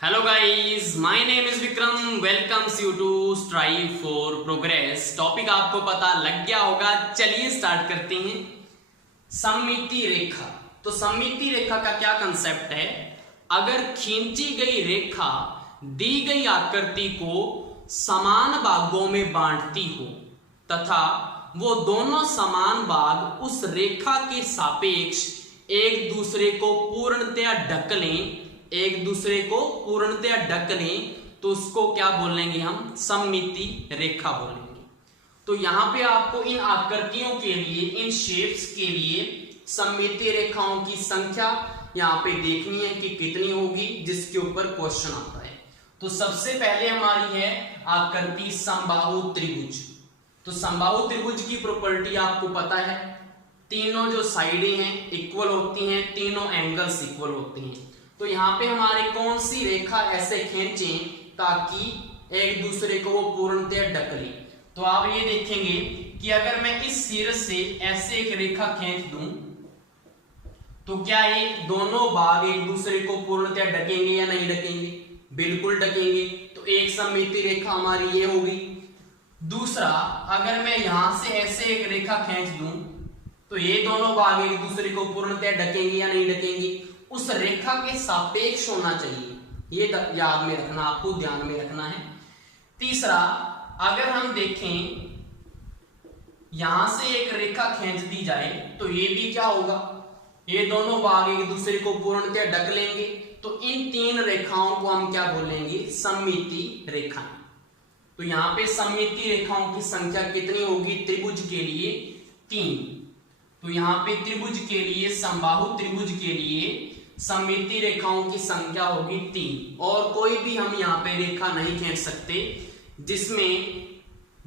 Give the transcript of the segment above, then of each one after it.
Hello guys, my name is Vikram. Welcomes you to strive for progress. Topic आपको पता लग गया होगा, चलिए स्टार्ट करते हैं। सममिति रेखा। तो सममिति रेखा का क्या कंसेप्ट है? अगर खींची गई रेखा दी गई आकृति को समान भागों में बांटती हो तथा वो दोनों समान भाग उस रेखा के सापेक्ष एक दूसरे को पूर्णतया ढक लें, तो उसको क्या बोलेंगे? हम सममिति रेखा बोलेंगे। तो यहां पे आपको इन आकृतियों के लिए, इन शेप्स के लिए सममिति रेखाओं की संख्या यहाँ पे देखनी है कि कितनी होगी, जिसके ऊपर क्वेश्चन आता है। तो सबसे पहले हमारी है आकृति समबाहु त्रिभुज। तो समबाहु त्रिभुज की प्रॉपर्टी आपको पता है, तीनों जो साइडें हैं इक्वल होती हैं, तीनों एंगल्स इक्वल होते हैं। तो यहाँ पे हमारे कौन सी रेखा ऐसे खींचें ताकि एक दूसरे को वो पूर्णतः ढक ले? तो आप ये देखेंगे कि अगर मैं इस सिर से ऐसे एक रेखा खींच दूं तो क्या ये दोनों भाग एक दूसरे को पूर्णतः ढकेंगे या नहीं ढकेंगे? बिल्कुल ढकेंगे। तो एक सममिति रेखा हमारी ये होगी। दूसरा, अगर मैं यहां से ऐसे एक रेखा खींच दूं तो ये दोनों भाग एक दूसरे को पूर्णतः ढकेंगे या नहीं ढकेंगे? उस रेखा के सापेक्ष होना चाहिए, ये याद में रखना, आपको ध्यान में रखना है। तीसरा, अगर हम देखें यहां से एक रेखा खींच दी जाए तो ये भी क्या होगा? ये दोनों भाग एक दूसरे को पूर्णतः ढक लेंगे। तो इन तीन रेखाओं को हम क्या बोलेंगे? सममिति रेखाएं। तो यहां पे सममिति रेखाओं की संख्या कितनी होगी त्रिभुज के लिए? 3। तो यहाँ पे त्रिभुज के लिए, समबाहु त्रिभुज के लिए सममिति रेखाओं की संख्या होगी 3। और कोई भी हम यहाँ पे रेखा नहीं खींच सकते जिसमें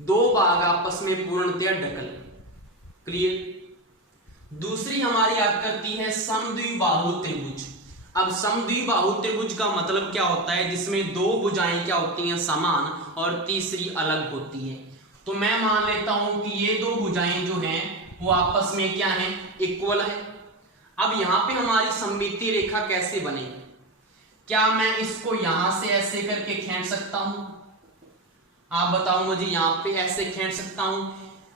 दो भाग आपस में पूर्णतया ढक लें। क्लियर? दूसरी हमारी आकृति है समद्विबाहु त्रिभुज। अब समद्विबाहु त्रिभुज का मतलब क्या होता है? जिसमें दो भुजाएं क्या होती हैं? समान, और तीसरी अलग होती है। तो मैं मान लेता हूं कि ये दो भुजाएं जो हैं वो आपस में क्या है? इक्वल है। अब यहां पे हमारी सममिति रेखा कैसे बनेगी? क्या मैं इसको यहां से ऐसे करके खींच सकता हूं? आप बताओ मुझे। यहां पे ऐसे खींच सकता हूं।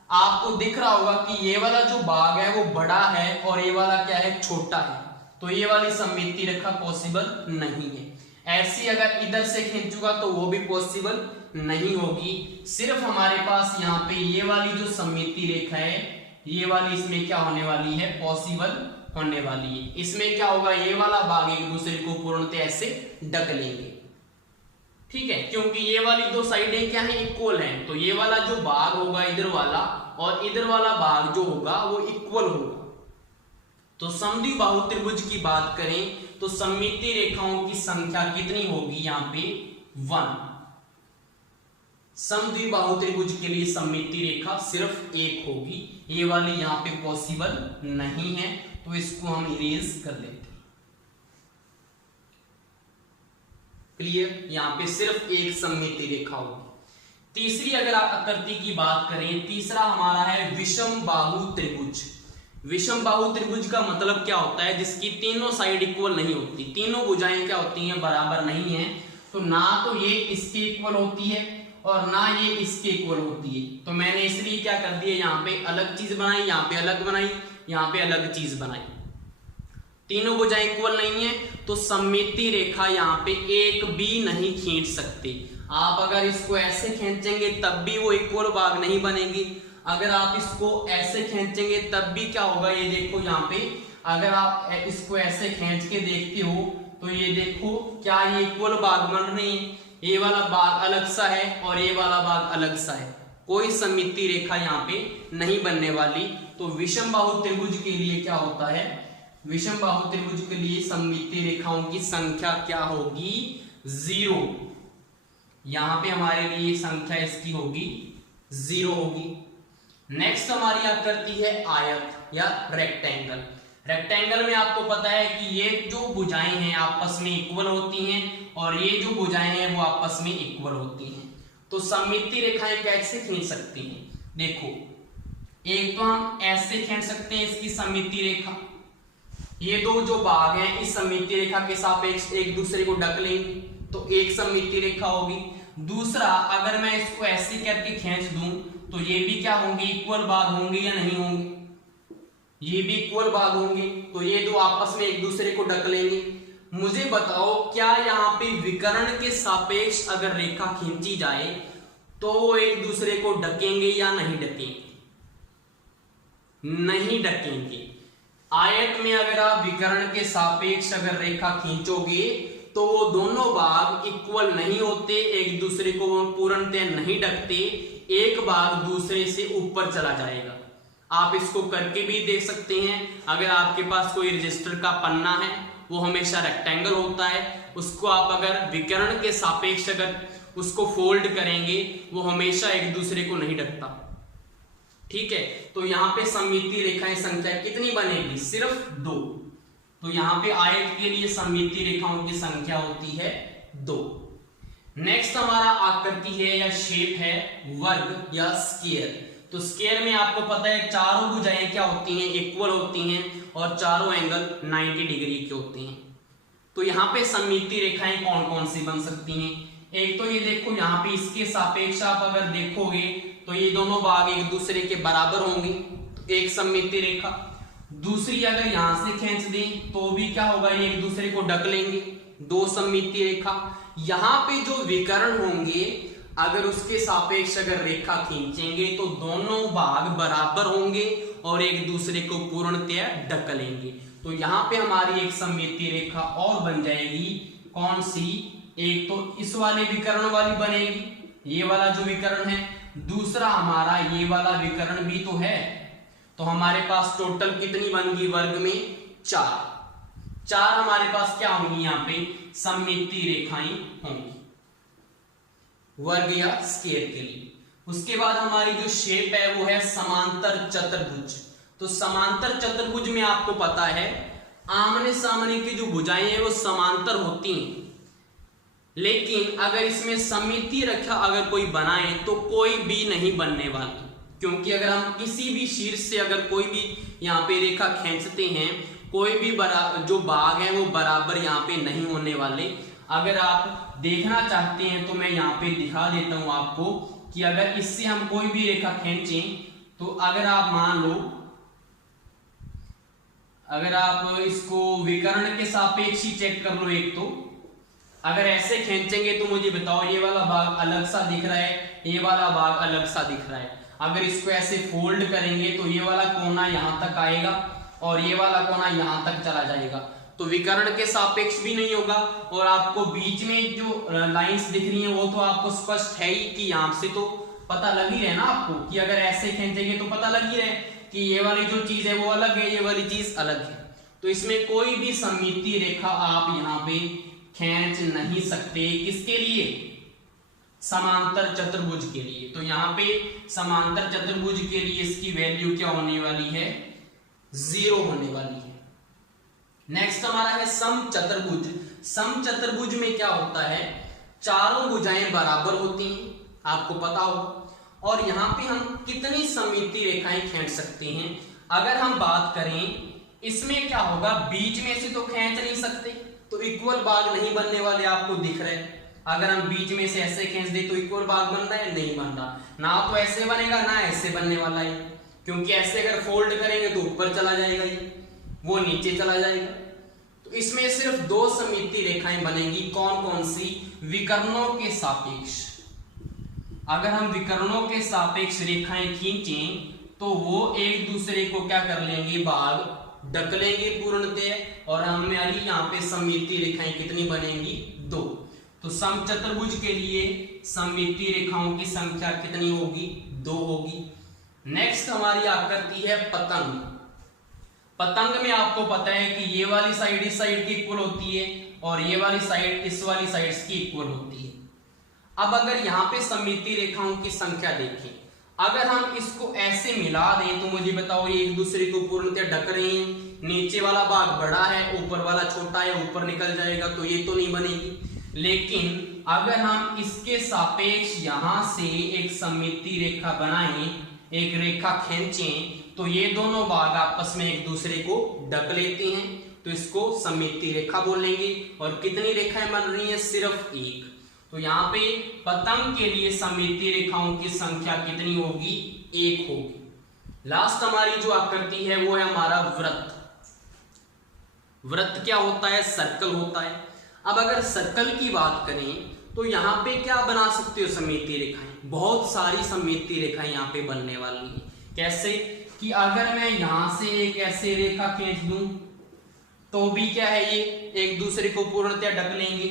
आपको दिख रहा होगा कि ये वाला जो भाग है वो बड़ा है और ये वाला क्या है? छोटा है। तो ये वाली सममिति रेखा पॉसिबल नहीं है। ऐसी अगर इधर से खींचूंगा तो वो भी पॉसिबल नहीं होगी। सिर्फ हमारे पास यहाँ पे ये वाली जो सममिति रेखा है, ये वाली इसमें क्या होने वाली है? पॉसिबल होने वाली है। इसमें क्या होगा? ये वाला भाग एक दूसरे को पूर्णतः ऐसे ढक लेंगे। ठीक है, क्योंकि ये वाली दो साइडें क्या है? इक्वल हैं। तो ये वाला जो भाग होगा इधर वाला, और इधर वाला भाग जो होगा वो इक्वल होगा। तो समद्विबाहु त्रिभुज की बात करें तो सममिति रेखाओं की संख्या कितनी होगी? यहाँ पे 1। समद्विबाहु त्रिभुज के लिए सममिति रेखा सिर्फ एक होगी। ये वाली यहाँ पे पॉसिबल नहीं है, तो इसको हम इरेज कर लेते हैं। क्लियर? यहाँ पे सिर्फ एक सममिति रेखा होगी। तीसरी अगर आप आकृति की बात करें, तीसरा हमारा है विषम बाहु त्रिभुज। विषम बाहु त्रिभुज का मतलब क्या होता है? जिसकी तीनों साइड इक्वल नहीं होती, तीनों भुजाएं क्या होती हैं? बराबर नहीं है। तो ना तो ये इसके इक्वल होती है और ना ये इसके इक्वल होती है। तो मैंने इसलिए क्या कर दिया, यहाँ पे अलग चीज बनाई, यहाँ पे अलग बनाई, यहाँ पे अलग चीज बनाई। तीनों भुजाएं इक्वल नहीं है तो सममिति रेखा यहाँ पे एक भी नहीं खींच सकते। आप अगर इसको ऐसे खींचेंगे तब भी वो इक्वल भाग नहीं बनेगी। अगर आप इसको ऐसे खींचेंगे तब भी क्या होगा? ये देखो यहाँ पे, अगर आप इसको ऐसे खींच के देखते हो तो ये देखो, क्या ये इक्वल भाग बन रहे हैं? ये वाला भाग अलग सा है और ये वाला भाग अलग सा है। कोई सममिति रेखा यहाँ पे नहीं बनने वाली। तो विषम बाहु त्रिभुज के लिए क्या होता है? विषम बाहु त्रिभुज के लिए सममिति रेखाओं की संख्या क्या होगी? 0। यहाँ पे हमारे लिए संख्या इसकी होगी 0 होगी। नेक्स्ट हमारी आकृति है आयत या रेक्टेंगल। रेक्टेंगल में आपको पता है कि ये जो भुजाएं हैं आपस में इक्वल होती हैं और ये जो भुजाएं हैं वो आपस में इक्वल होती हैं। तो सममिति रेखाएं कैसे खींच सकती हैं? देखो, एक तो हम ऐसे खींच सकते हैं इसकी सममिति रेखा, ये दो जो भाग हैं इस सममिति रेखा के सापेक्ष एक दूसरे को ढक लेंगे। तो एक सममिति रेखा होगी। दूसरा, अगर मैं इसको ऐसे करके खींच दूं तो ये भी क्या होंगे, इक्वल भाग होंगे या नहीं होंगे, ये भी इक्वल भाग होंगे। तो ये दो आपस में एक दूसरे को ढकेलेंगे। मुझे बताओ, क्या यहाँ पे विकर्ण के सापेक्ष अगर रेखा खींची जाए तो वो एक दूसरे को ढकेंगे या नहीं ढकेंगे? नहीं ढकेंगे। आयत में अगर आप विकर्ण के सापेक्ष अगर रेखा खींचोगे तो वो दोनों भाग इक्वल नहीं होते, एक दूसरे को पूर्णतः नहीं ढकते, एक भाग दूसरे से ऊपर चला जाएगा। आप इसको करके भी देख सकते हैं। अगर आपके पास कोई रजिस्टर का पन्ना है, वो हमेशा रेक्टेंगल होता है, उसको आप अगर विकर्ण के सापेक्ष अगर उसको फोल्ड करेंगे, वो हमेशा एक दूसरे को नहीं ढकता। ठीक है, तो यहाँ पे सममिति रेखाएं संख्या कितनी बनेगी? सिर्फ 2। तो यहाँ पे आयत के लिए सममिति रेखाओं की संख्या होती है 2। नेक्स्ट हमारा आकृति है या शेप है वर्ग या स्क्वायर। तो स्क्वायर में आपको पता है चारों भुजाएं क्या होती हैं, इक्वल होती हैं और चारों एंगल 90 डिग्री के होते हैं। तो यहाँ पे सममिति रेखाएं कौन कौन सी बन सकती हैं? एक तो ये देखो, यहाँ पे इसके सापेक्ष आप अगर देखोगे तो ये दोनों भाग एक दूसरे के बराबर होंगे, तो एक सममिति रेखा। दूसरी, अगर यहां से खींच दें तो भी क्या होगा, ये एक दूसरे को ढक लेंगे, 2 सममिति रेखा। यहाँ पे जो विकर्ण होंगे, अगर उसके सापेक्ष अगर रेखा खींचेंगे तो दोनों भाग बराबर होंगे और एक दूसरे को पूर्णतया ढकेलेंगे। तो यहाँ पे हमारी एक सममिति रेखा और बन जाएगी। कौन सी? एक तो इस वाले विकर्ण वाली बनेगी, ये वाला जो विकर्ण है। दूसरा, हमारा ये वाला विकर्ण भी तो है। तो हमारे पास टोटल कितनी बन गई वर्ग में? 4 हमारे पास क्या होंगी, यहाँ पे सममिति रेखाएं होंगी वर्ग या स्क्वायर के लिए। उसके बाद हमारी जो शेप है वो है समांतर चतुर्भुज। तो समांतर चतुर्भुज में आपको पता है आमने सामने की जो भुजाएं हैं वो समांतर होती हैं, लेकिन अगर इसमें सममिति रेखा अगर कोई बनाए तो कोई भी नहीं बनने वाली, क्योंकि अगर हम किसी भी शीर्ष से अगर कोई भी यहाँ पे रेखा खींचते हैं, कोई भी जो भाग है वो बराबर यहाँ पे नहीं होने वाले। अगर आप देखना चाहते हैं तो मैं यहाँ पे दिखा देता हूं आपको कि अगर इससे हम कोई भी रेखा खींचें तो अगर आप मान लो, अगर आप इसको विकर्ण के सापेक्ष ही चेक कर लो, एक तो अगर ऐसे खींचेंगे तो मुझे बताओ ये वाला भाग अलग सा दिख रहा है, ये वाला भाग अलग सा दिख रहा है। अगर इसको ऐसे फोल्ड करेंगे तो ये वाला कोना यहां तक आएगा और ये वाला कोना यहां तक चला जाएगा, तो विकर्ण के सापेक्ष भी नहीं होगा। और आपको बीच में जो लाइंस दिख रही हैं वो तो आपको स्पष्ट है ही कि यहां से तो पता लग ही रहा है ना आपको कि अगर ऐसे खींचेंगे तो पता लग ही रहा है कि ये वाली जो चीज है वो अलग है, ये वाली चीज अलग है। तो इसमें कोई भी सममिति रेखा आप यहाँ पे खींच नहीं सकते। किसके लिए? समांतर चतुर्भुज के लिए। तो यहाँ पे समांतर चतुर्भुज के लिए इसकी वैल्यू क्या होने वाली है? 0 होने वाली है। नेक्स्ट हमारा है समचतुर्भुज। समचतुर्भुज में क्या होता है, चारों भुजाएं बराबर होती हैं, आपको पता होगा। और यहाँ पे हम कितनी सममिति रेखाएं खींच सकते हैं? अगर हम बात करें इसमें क्या होगा, बीच में से तो खींच नहीं सकते, तो इक्वल भाग नहीं बनने वाले, आपको दिख रहे हैं। अगर हम बीच में से ऐसे खींच दे तो इक्वल भाग बन रहा है? नहीं बन रहा। ना तो ऐसे बनेगा ना ऐसे बनने वाला है, क्योंकि ऐसे अगर फोल्ड करेंगे तो ऊपर चला जाएगा, ये वो नीचे चला जाएगा। तो इसमें सिर्फ 2 सममिति रेखाएं बनेगी। कौन कौन सी? विकर्णों के सापेक्ष। अगर हम विकर्णों के सापेक्ष रेखाएं खींचें तो वो एक दूसरे को क्या कर लेंगे, भाग ढकेलेंगे पूर्णतः, और हमारी यहाँ पे सममिति रेखाएं कितनी बनेंगी? 2। तो समचतुर्भुज के लिए सममिति रेखाओं की संख्या कितनी होगी? 2 होगी। नेक्स्ट हमारी आकृति है पतंग। पतंग में आपको पता है कि ये वाली साइड इस साइड की इक्वल होती है और ये वाली साइड इस वाली साइड की इक्वल होती है। अब अगर यहाँ पे सममिति रेखाओं की संख्या देखें, अगर हम इसको ऐसे मिला दें तो मुझे बताओ ये एक दूसरे को पूर्णतः ढक रही हैं। नीचे वाला भाग बड़ा है, ऊपर वाला छोटा है, ऊपर निकल जाएगा, तो ये तो नहीं बनेगी। लेकिन अगर हम इसके सापेक्ष यहां से एक सममिति रेखा बनाएं, एक रेखा खींचें, तो ये दोनों भाग आपस में एक दूसरे को ढक लेते हैं तो इसको सममितीय रेखा बोलेंगे। और कितनी रेखाएं बन रही हैं? सिर्फ एक। तो यहाँ पे पतंग के लिए सममितीय रेखाओं की संख्या कितनी होगी? एक होगी। लास्ट हमारी जो आकृति है वो है हमारा वृत्त। वृत्त क्या होता है? सर्कल होता है। अब अगर सर्कल की बात करें तो यहाँ पे क्या बना सकते हो? सममितीय रेखाएं। बहुत सारी सममितीय रेखाएं यहाँ पे बनने वाली है। कैसे कि अगर मैं यहां से एक ऐसे रेखा खींच दूं तो भी क्या है, ये एक दूसरे को पूर्णतः ढक लेंगे।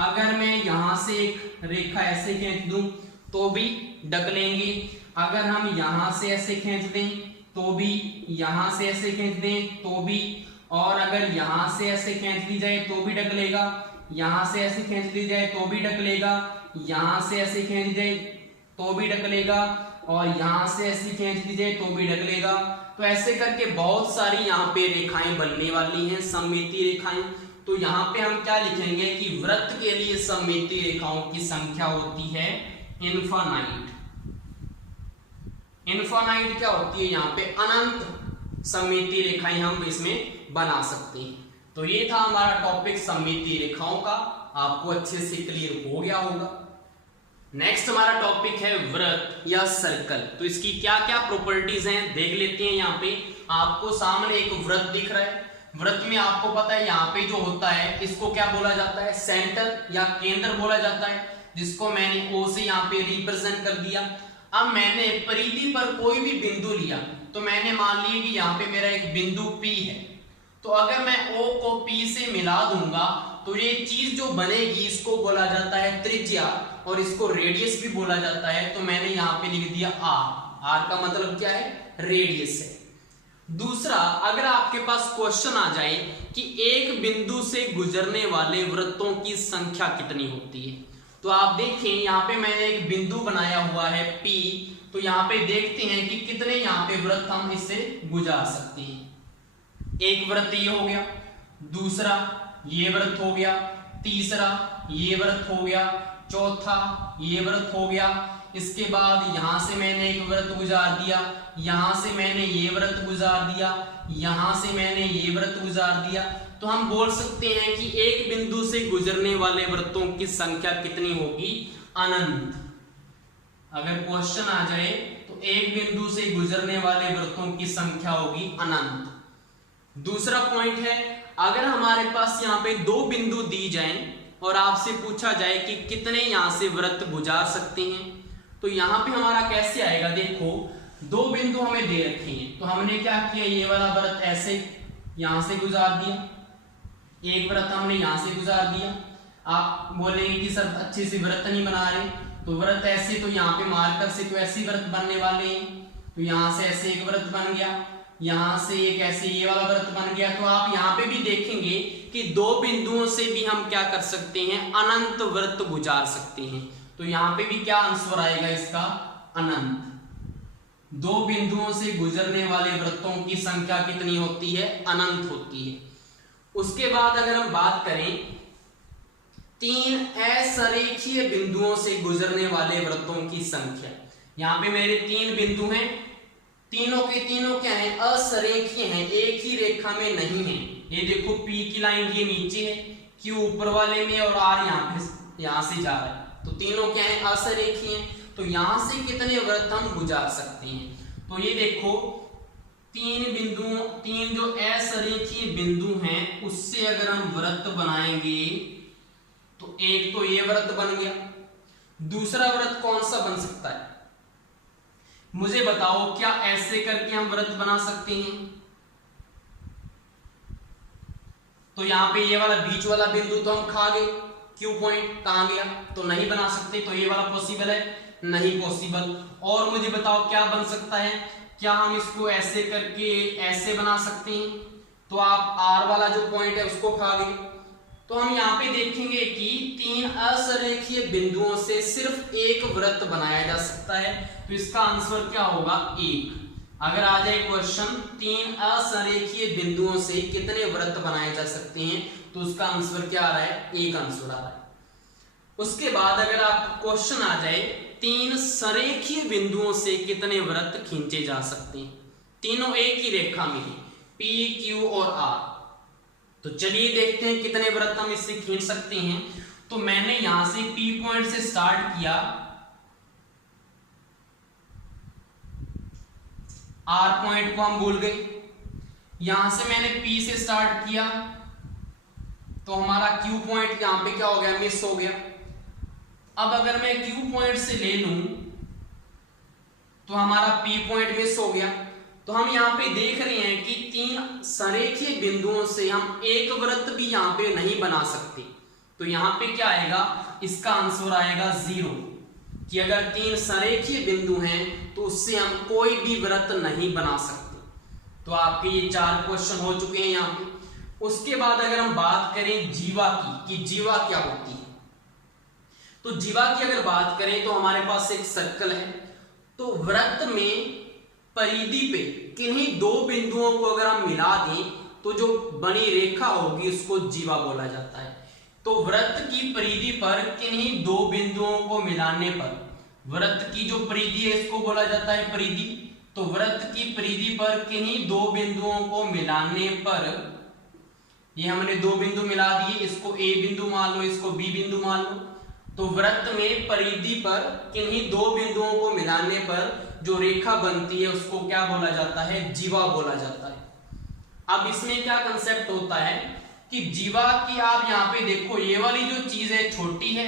अगर मैं यहां से एक रेखा ऐसे खींच दूं तो भी ढक लेंगे। अगर हम यहां से ऐसे खींच दें तो भी, यहां से ऐसे खींच दें तो भी, और अगर यहां से ऐसे खींच दी जाए तो भी ढक लेगा। यहां से ऐसे खींच दी जाए तो भी ढक लेगा। यहां से ऐसे खींच दी जाए तो भी ढक लेगा, और यहां से ऐसे खींच दी जाए तो भी ढक लेगा। तो ऐसे करके बहुत सारी यहाँ पे रेखाएं बनने वाली हैं, सममितीय रेखाएं। तो यहाँ पे हम क्या लिखेंगे कि वृत्त के लिए सममितीय रेखाओं की संख्या होती है इनफाइनाइट। इनफाइनाइट क्या होती है? यहाँ पे अनंत सममितीय रेखाएं हम इसमें बना सकते हैं। तो ये था हमारा टॉपिक सममितीय रेखाओं का। आपको अच्छे से क्लियर हो गया होगा। नेक्स्ट हमारा टॉपिक है वृत्त या सर्कल। तो इसकी क्या क्या प्रॉपर्टीज हैं देख लेते हैं। यहाँ पे आपको सामने एक वृत्त दिख रहा है। वृत्त में आपको पता है यहाँ पे जो होता है इसको क्या बोला जाता है? सेंटर या केंद्र बोला जाता है, जिसको मैंने ओ से यहाँ पे रिप्रेजेंट कर दिया। अब मैंने परिधि पर कोई भी बिंदु लिया, तो मैंने मान लिया कि यहाँ पे मेरा एक बिंदु P है। तो अगर मैं O को P से मिला दूंगा तो ये चीज जो बनेगी इसको बोला जाता है त्रिज्या, और इसको रेडियस भी बोला जाता है। तो मैंने यहाँ पे लिख दिया R। R का मतलब क्या है? रेडियस है। दूसरा, अगर आपके पास क्वेश्चन आ जाए कि एक बिंदु से गुजरने वाले वृत्तों की संख्या कितनी होती है, तो आप देखें यहाँ पे मैंने एक बिंदु बनाया हुआ है P। तो यहाँ पे देखते हैं कि कितने यहाँ पे वृत्त हम इससे गुजार सकते हैं। एक वृत्त ये हो गया, दूसरा ये वृत्त हो गया, तीसरा ये वृत्त हो गया, चौथा ये वृत्त हो गया। इसके बाद यहां से मैंने एक वृत्त गुजार दिया, यहां से मैंने ये वृत्त गुजार दिया, यहां से मैंने ये वृत्त गुजार दिया। तो हम बोल सकते हैं कि एक बिंदु से गुजरने वाले वृत्तों की संख्या कितनी होगी? अनंत। अगर क्वेश्चन आ जाए तो एक बिंदु से गुजरने वाले वृत्तों की संख्या होगी अनंत। दूसरा पॉइंट है, अगर हमारे पास यहाँ पे दो बिंदु दी जाएं और आपसे पूछा जाए कि कितने यहां से वृत्त गुजार सकते हैं, तो यहां पे हमारा कैसे आएगा? देखो, दो बिंदु हमें दे रखे हैं, तो हमने क्या किया? ये वाला वृत्त ऐसे यहां से गुजार दिया, एक वृत्त हमने यहां से गुजार दिया। आप बोलेंगे कि सर अच्छे से वृत्त नहीं बना रहे, तो वृत्त ऐसे, तो यहाँ पे मार्कर से तो ऐसे वृत्त बनने वाले हैं। तो यहां से ऐसे एक वृत्त बन गया, यहां से एक ऐसे ये वाला वृत्त बन गया। तो आप यहाँ पे भी देखेंगे कि दो बिंदुओं से भी हम क्या कर सकते हैं? अनंत वृत्त गुजार सकते हैं। तो यहाँ पे भी क्या आंसर आएगा इसका? अनंत। दो बिंदुओं से गुजरने वाले वृत्तों की संख्या कितनी होती है? अनंत होती है। उसके बाद अगर हम बात करें तीन असरेखीय बिंदुओं से गुजरने वाले वृत्तों की संख्या, यहाँ पे मेरे तीन बिंदु हैं, तीनों के तीनों क्या है? असरेखीय हैं, एक ही रेखा में नहीं है। ये देखो P की लाइन ये नीचे है, Q ऊपर वाले में, और R यहाँ से जा रहा है। तो तीनों क्या है? असरेखीय हैं। तो यहां से कितने वृत्त हम गुजार सकते हैं? तो ये देखो, तीन जो असरेखीय बिंदु हैं उससे अगर हम वृत्त बनाएंगे तो एक तो ये वृत्त बन गया। दूसरा वृत्त कौन सा बन सकता है? मुझे बताओ, क्या ऐसे करके हम वृत्त बना सकते हैं? तो यहां पे ये वाला बीच वाला बिंदु तो हम खा गए, Q पॉइंट कहां गया? तो नहीं बना सकते। तो ये वाला पॉसिबल है? नहीं पॉसिबल। और मुझे बताओ क्या बन सकता है? क्या हम इसको ऐसे करके ऐसे बना सकते हैं? तो आप R वाला जो पॉइंट है उसको खा गए। तो हम यहाँ पे देखेंगे कि तीन असरेखीय बिंदुओं से सिर्फ एक वृत्त बनाया जा सकता है। तो इसका आंसर क्या होगा? एक। अगर आ जाए क्वेश्चन तीन असरेखीय बिंदुओं से कितने वृत्त बनाए जा सकते हैं, तो उसका आंसर क्या आ रहा है? एक आंसर आ रहा है। उसके बाद अगर आप क्वेश्चन आ जाए तीन सरेखीय बिंदुओं से कितने वृत्त खींचे जा सकते हैं, तीनों एक ही रेखा में है, P, Q और R। तो चलिए देखते हैं कितने वृत्त हम इससे खींच सकते हैं। तो मैंने यहां से P पॉइंट से स्टार्ट किया, R पॉइंट को हम भूल गए। यहां से मैंने P से स्टार्ट किया तो हमारा Q पॉइंट यहां पे क्या हो गया, मिस हो गया। अब अगर मैं Q पॉइंट से ले लूं तो हमारा P पॉइंट मिस हो गया। तो हम यहाँ पे देख रहे हैं कि 3 संरेखीय बिंदुओं से हम एक वृत्त भी यहाँ पे नहीं बना सकते। तो यहाँ पे क्या आएगा, इसका आंसर आएगा 0, कि अगर 3 संरेखीय बिंदु हैं तो उससे हम कोई भी वृत्त नहीं बना सकते। तो आपके ये 4 क्वेश्चन हो चुके हैं यहाँ पे। उसके बाद अगर हम बात करें जीवा की, कि जीवा क्या होती है, तो जीवा की अगर बात करें तो हमारे पास एक सर्कल है। तो वृत्त में परिधि पे किन्हीं 2 बिंदुओं को अगर हम मिला दें तो जो बनी रेखा होगी उसको जीवा बोला जाता है। तो वृत्त की परिधि पर किन्हीं 2 बिंदुओं को मिलाने पर, वृत्त की जो परिधि है इसको बोला जाता है परिधि। तो वृत्त की परिधि पर किन्हीं 2 बिंदुओं को मिलाने पर, ये हमने 2 बिंदु मिला दिए, इसको A बिंदु मान लो, इसको B बिंदु मान लो। तो वृत्त में परिधि पर किन्हीं 2 बिंदुओं को मिलाने पर जो रेखा बनती है उसको क्या बोला जाता है, जीवा बोला जाता है। अब इसमें क्या कंसेप्ट होता है कि जीवा की आप यहाँ पे देखो, ये वाली जो चीज है छोटी है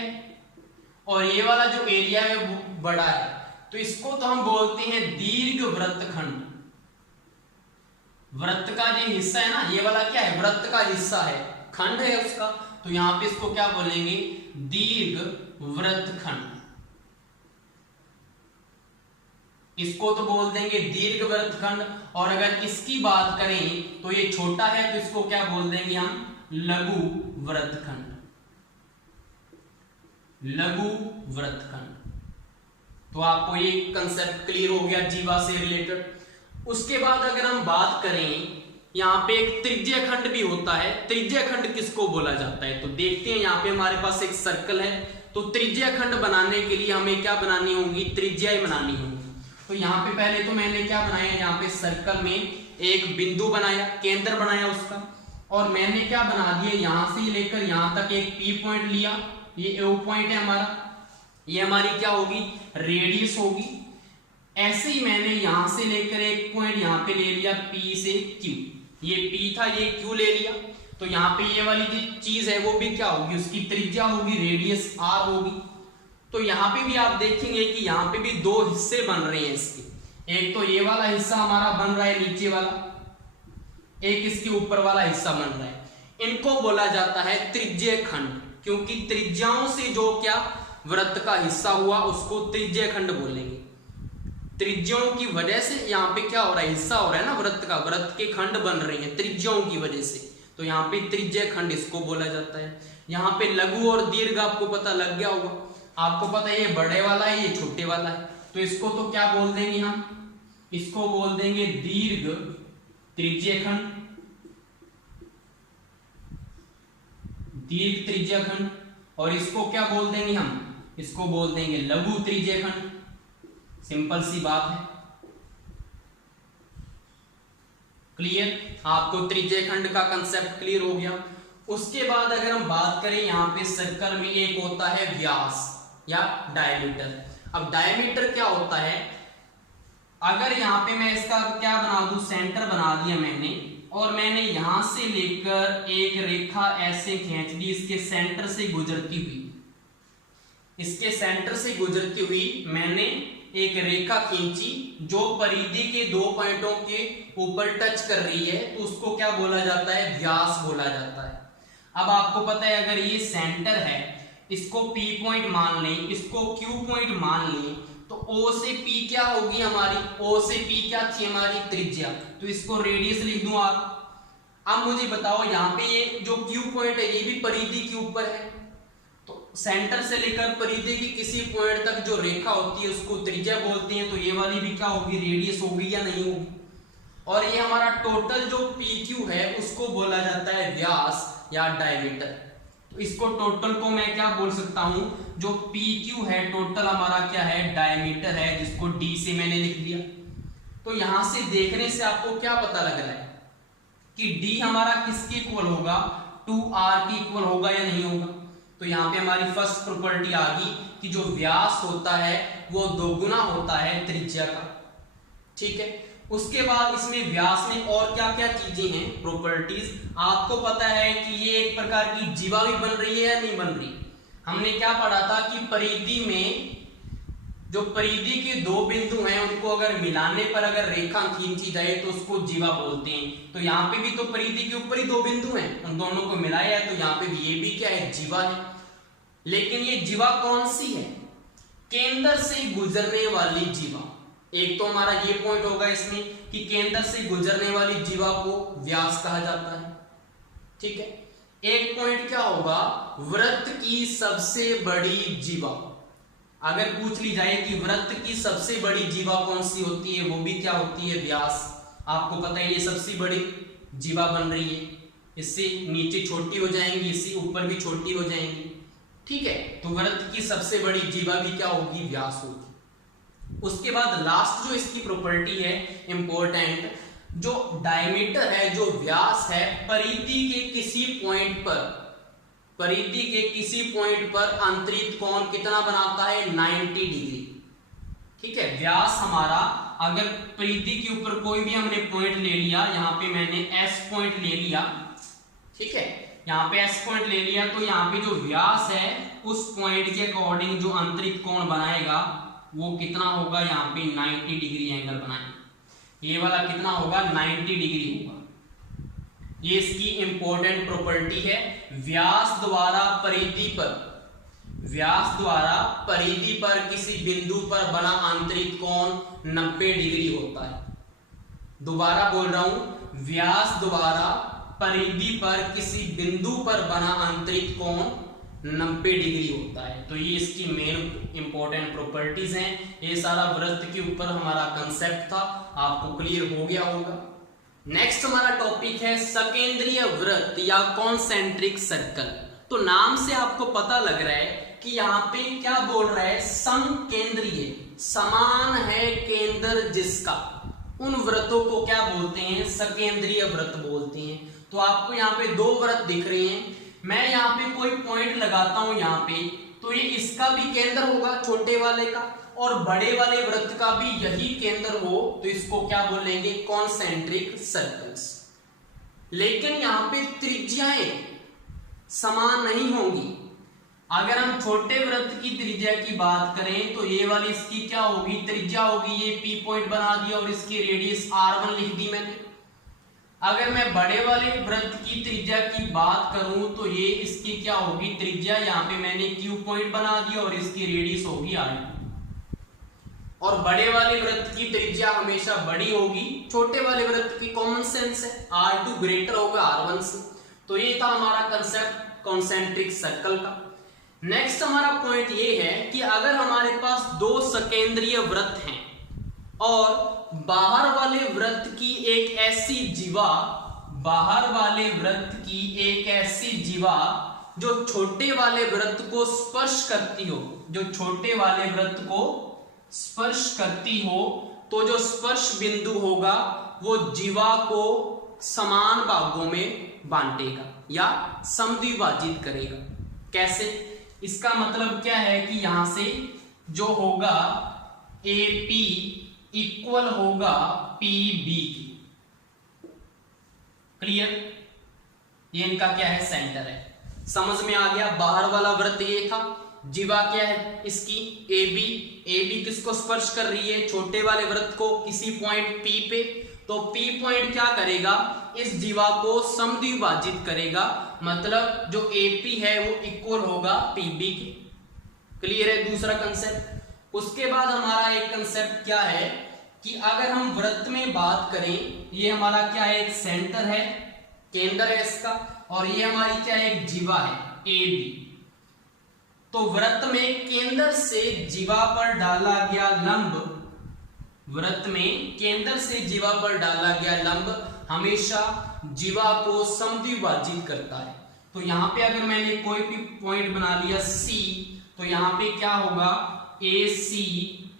और ये वाला जो एरिया है वो बड़ा है। तो इसको तो हम बोलते हैं दीर्घ वृत्तखंड। वृत्त का जो हिस्सा है ना, ये वाला क्या है, वृत्त का हिस्सा है, खंड है उसका। तो यहाँ पे इसको क्या बोलेंगे, दीर्घ वृत्तखंड। इसको तो बोल देंगे दीर्घ वृत्तखंड। और अगर इसकी बात करें तो ये छोटा है तो इसको क्या बोल देंगे हम, लघु वृत्तखंड। लघु वृत्तखंड। तो आपको ये कंसेप्ट क्लियर हो गया जीवा से रिलेटेड। उसके बाद अगर हम बात करें, यहाँ पे एक त्रिज्य खंड भी होता है। त्रिज्य खंड किसको बोला जाता है, तो देखते हैं। यहाँ पे हमारे पास एक सर्कल है, तो त्रिज्य खंड बनाने के लिए हमें क्या बनानी होगी, त्रिज्याएं बनानी होगी। तो यहाँ पे पहले तो मैंने क्या बनाया, यहाँ पे सर्कल में एक बिंदु बनाया, केंद्र बनाया उसका, और मैंने क्या बना दिया, यहां से लेकर यहां तक एक P पॉइंट लिया। ये O पॉइंट है हमारा, ये हमारी क्या होगी, रेडियस होगी। ऐसे ही मैंने यहां से लेकर एक पॉइंट यहां पे ले लिया P से Q, ये P था, ये Q ले लिया। तो यहाँ पे ये वाली जो चीज है वो भी क्या होगी, उसकी त्रिज्या होगी, रेडियस R होगी। तो यहाँ पे भी आप देखेंगे कि यहाँ पे भी 2 हिस्से बन रहे हैं इसके। एक तो ये वाला हिस्सा हमारा बन रहा है नीचे वाला, एक इसके ऊपर वाला हिस्सा बन रहा है। इनको बोला जाता है त्रिज्य खंड, क्योंकि त्रिज्याओं से जो क्या वृत्त का हिस्सा हुआ उसको त्रिज्य खंड बोलेंगे। त्रिज्याओं की वजह से यहाँ पे क्या हो रहा है, हिस्सा हो रहा है ना वृत्त का, वृत्त के खंड बन रहे हैं त्रिज्याओं की वजह से। तो यहाँ पे त्रिज्य खंड इसको बोला जाता है। यहाँ पे लघु और दीर्घ आपको पता लग गया होगा, आपको पता है ये बड़े वाला है, ये छोटे वाला है। तो इसको तो क्या बोल देंगे हम, इसको बोल देंगे दीर्घ त्रिज्य खंड, दीर्घ त्रिज्य खंड। और इसको क्या बोल देंगे हम, इसको बोल देंगे लघु त्रिज्य खंड। सिंपल सी बात है, क्लियर। आपको त्रिज्य खंड का कंसेप्ट क्लियर हो गया। उसके बाद अगर हम बात करें, यहाँ पे सर्कल में एक होता है व्यास या डायमीटर। अब डायमीटर क्या होता है, अगर यहाँ पे मैं इसका क्या बना दूं, सेंटर बना दिया मैंने, और मैंने यहां से लेकर एक रेखा ऐसे खींच दी इसके सेंटर से गुजरती हुई, इसके सेंटर से गुजरती हुई मैंने एक रेखा खींची जो परिधि के 2 पॉइंटों के ऊपर टच कर रही है, तो उसको क्या बोला जाता है, व्यास बोला जाता है। अब आपको पता है अगर ये सेंटर है, इसको P पॉइंट मान लें, इसको Q पॉइंट मान लें, तो O से P क्या होगी हमारी, O से P क्या थी हमारी, त्रिज्या। तो इसको रेडियस लिख दूं आप। अब मुझे बताओ यहाँ पे ये जो Q पॉइंट है ये भी परिधि के ऊपर है, तो सेंटर से लेकर परिधि की किसी पॉइंट तक जो रेखा होती है उसको त्रिज्या बोलते हैं। तो ये वाली भी क्या होगी, रेडियस होगी या नहीं होगी। और ये हमारा टोटल जो PQ है उसको बोला जाता है व्यास या डायमीटर। तो इसको टोटल को मैं क्या बोल सकता हूं, जो PQ है टोटल हमारा क्या है, डायमीटर है, जिसको D से मैंने लिख दिया। तो यहां से देखने से आपको क्या पता लग रहा है, कि डी हमारा किसके इक्वल होगा, 2r के इक्वल होगा या नहीं होगा। तो यहाँ पे हमारी फर्स्ट प्रॉपर्टी आ गई कि जो व्यास होता है वो दोगुना होता है त्रिज्या का। ठीक है, उसके बाद इसमें व्यास में और क्या क्या चीजें हैं प्रॉपर्टीज, आपको पता है कि ये एक प्रकार की जीवा भी बन रही है या नहीं बन रही। हमने क्या पढ़ा था कि परिधि में जो परिधि के दो बिंदु हैं उनको अगर मिलाने पर अगर रेखा खींची जाए तो उसको जीवा बोलते हैं। तो यहाँ पे भी तो परिधि के ऊपर ही दो बिंदु हैं, उन दोनों को मिलाया है तो यहाँ पे ये भी क्या है, जीवा है। लेकिन ये जीवा कौन सी है, केंद्र से गुजरने वाली जीवा। एक तो हमारा ये पॉइंट होगा इसमें कि केंद्र से गुजरने वाली जीवा को व्यास कहा जाता है। ठीक है, एक पॉइंट क्या होगा, वृत्त की सबसे बड़ी जीवा। अगर पूछ ली जाए कि वृत्त की सबसे बड़ी जीवा कौन सी होती है, वो भी क्या होती है, व्यास। आपको पता है ये सबसे बड़ी जीवा बन रही है, इससे नीचे छोटी हो जाएंगी, इससे ऊपर भी छोटी हो जाएंगी। ठीक है, तो वृत्त की सबसे बड़ी जीवा भी क्या होगी, व्यास होगी। उसके बाद लास्ट जो इसकी प्रॉपर्टी है इंपॉर्टेंट, जो डायमीटर है, जो व्यास है, परिधि के किसी पॉइंट पर, परिधि के किसी पॉइंट पर अंतरित कोण कितना बनाता है, 90 डिग्री। ठीक है, व्यास हमारा अगर परिधि के ऊपर कोई भी हमने पॉइंट ले लिया, यहाँ पे मैंने एस पॉइंट ले लिया। ठीक है, यहाँ पे एस पॉइंट ले लिया, तो यहाँ पे जो व्यास है उस पॉइंट के अकॉर्डिंग जो अंतरित कोण बनाएगा वो कितना होगा, यहाँ पे 90 डिग्री एंगल बनाएगा। ये वाला कितना होगा, 90 डिग्री होगा। ये इसकी इंपॉर्टेंट प्रॉपर्टी है। व्यास द्वारा परिधि पर, व्यास द्वारा परिधि पर किसी बिंदु पर बना आंतरिक कोण 90 डिग्री होता है। दोबारा बोल रहा हूं, व्यास द्वारा परिधि पर किसी बिंदु पर बना आंतरिक कोण 90 डिग्री होता है। तो ये इसकी मेन इंपॉर्टेंट प्रॉपर्टीज हैं। ये सारा वृत्त के ऊपर हमारा कंसेप्ट था, आपको क्लियर हो गया होगा। नेक्स्ट हमारा टॉपिक है सकेंद्रीय वृत्त या कॉन्सेंट्रिक सर्कल। तो नाम से आपको पता लग रहा है कि यहाँ पे क्या बोल रहा है, समकेंद्रीय, समान है केंद्र जिसका, उन वृत्तों को क्या बोलते हैं, सकेंद्रीय वृत्त बोलते हैं। तो आपको यहाँ पे दो वृत्त दिख रहे हैं, मैं यहाँ पे कोई पॉइंट लगाता हूं यहाँ पे, तो ये इसका भी केंद्र होगा छोटे वाले का, और बड़े वाले वृत्त का भी यही केंद्र हो, तो इसको क्या बोलेंगे, कॉन्सेंट्रिक सर्कल्स। लेकिन यहाँ पे त्रिज्याएं समान नहीं होंगी। अगर हम छोटे वृत्त की त्रिज्या की बात करें तो ये वाली इसकी क्या होगी, त्रिज्या होगी, ये पी पॉइंट बना दिया और इसकी रेडियस r1 लिख दी मैंने। अगर मैं बड़े वाले वृत्त की त्रिज्या की बात करूं तो ये इसकी क्या होगी, त्रिज्या, यहाँ पे मैंने Q पॉइंट बना दिया और इसकी रेडियस होगी r2। और बड़े वाले वृत्त की त्रिज्या हमेशा बड़ी होगी, छोटे वाले वृत्त की कॉमन सेंस है, r2 ग्रेटर होगा r1 से। तो ये था हमारा कंसेप्ट कॉन्सेंट्रिक सर्कल का। नेक्स्ट हमारा पॉइंट ये है कि अगर हमारे पास दो सकेंद्रीय वृत्त हैं और बाहर वाले वृत्त की एक ऐसी जीवा, बाहर वाले वृत्त की एक ऐसी जीवा जो छोटे वाले वृत्त को स्पर्श करती हो, जो छोटे वाले वृत्त को स्पर्श करती हो, तो जो स्पर्श बिंदु होगा वो जीवा को समान भागों में बांटेगा या समद्विभाजित करेगा। कैसे, इसका मतलब क्या है कि यहां से जो होगा AP इक्वल होगा PB की। क्लियर, ये इनका क्या है, सेंटर है। समझ में आ गया, बाहर वाला वृत्त ये था, जीवा क्या है इसकी AB किसको स्पर्श कर रही है, छोटे वाले वृत्त को किसी पॉइंट P पे। तो P पॉइंट क्या करेगा, इस जीवा को समद्विभाजित करेगा, मतलब जो AP है वो इक्वल होगा PB के। क्लियर है दूसरा कंसेप्ट। उसके बाद हमारा एक कंसेप्ट क्या है कि अगर हम वृत्त में बात करें, ये हमारा क्या है, एक सेंटर है, केंद्र है इसका, और ये हमारी क्या है, एक जीवा है AB। तो वृत्त में केंद्र से जीवा पर डाला गया लंब, वृत्त में केंद्र से जीवा पर डाला गया लंब हमेशा जीवा को समद्विभाजित करता है। तो यहाँ पे अगर मैंने कोई भी पॉइंट बना लिया C, तो यहाँ पे क्या होगा, AC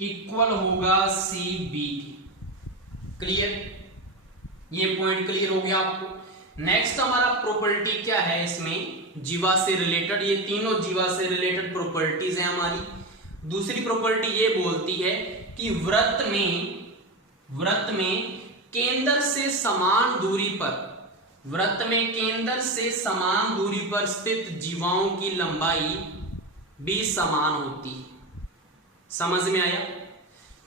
इक्वल होगा CB। क्लियर, ये पॉइंट क्लियर हो गया आपको। नेक्स्ट हमारा प्रॉपर्टी क्या है इसमें, जीवा से रिलेटेड, ये तीनों जीवा से रिलेटेड प्रॉपर्टीज हैं हमारी। दूसरी प्रॉपर्टी ये बोलती है कि वृत्त में केंद्र से समान दूरी पर, वृत्त में केंद्र से समान दूरी पर स्थित जीवाओं की लंबाई भी समान होती है। समझ में आया